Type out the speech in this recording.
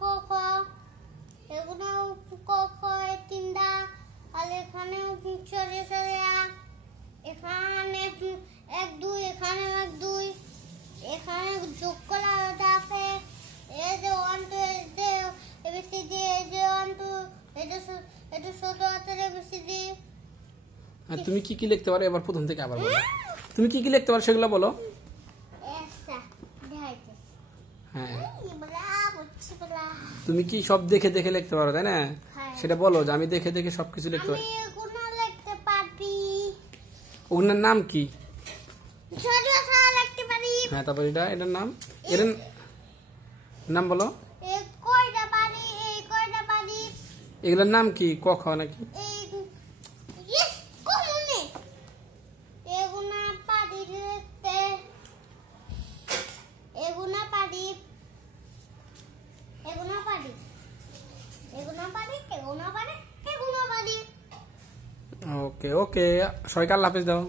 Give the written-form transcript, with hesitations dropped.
ক খ এগুলো ক খ এই তিনটা আর এখানে সরে সরে এখানে 1 2 এখানে 1 2 এখানে যোগ করা আছে এই যে 1 2 এই যে এবিসিডি এই যে 1 2 এটা ছোট হাতের এবিসিডি। আর তুমি কি কি লিখতে পারো এবার প্রথম থেকে আবার বলো, তুমি কি কি লিখতে পারো সেগুলো বলো। হ্যাঁ তুমি কি সব দেখে দেখে লিখতে পারো তাই না? সেটা বলো যে আমি দেখে দেখে সবকিছু লিখতে পারি। ওগুলোর নাম কি? হ্যাঁ তারপর এটার নাম, এটার নাম বলো। এগুলোর নাম কি? ক খ নাকি? ওকে ওকে, সবাইকে আল্লাহ হাফেজ দাও।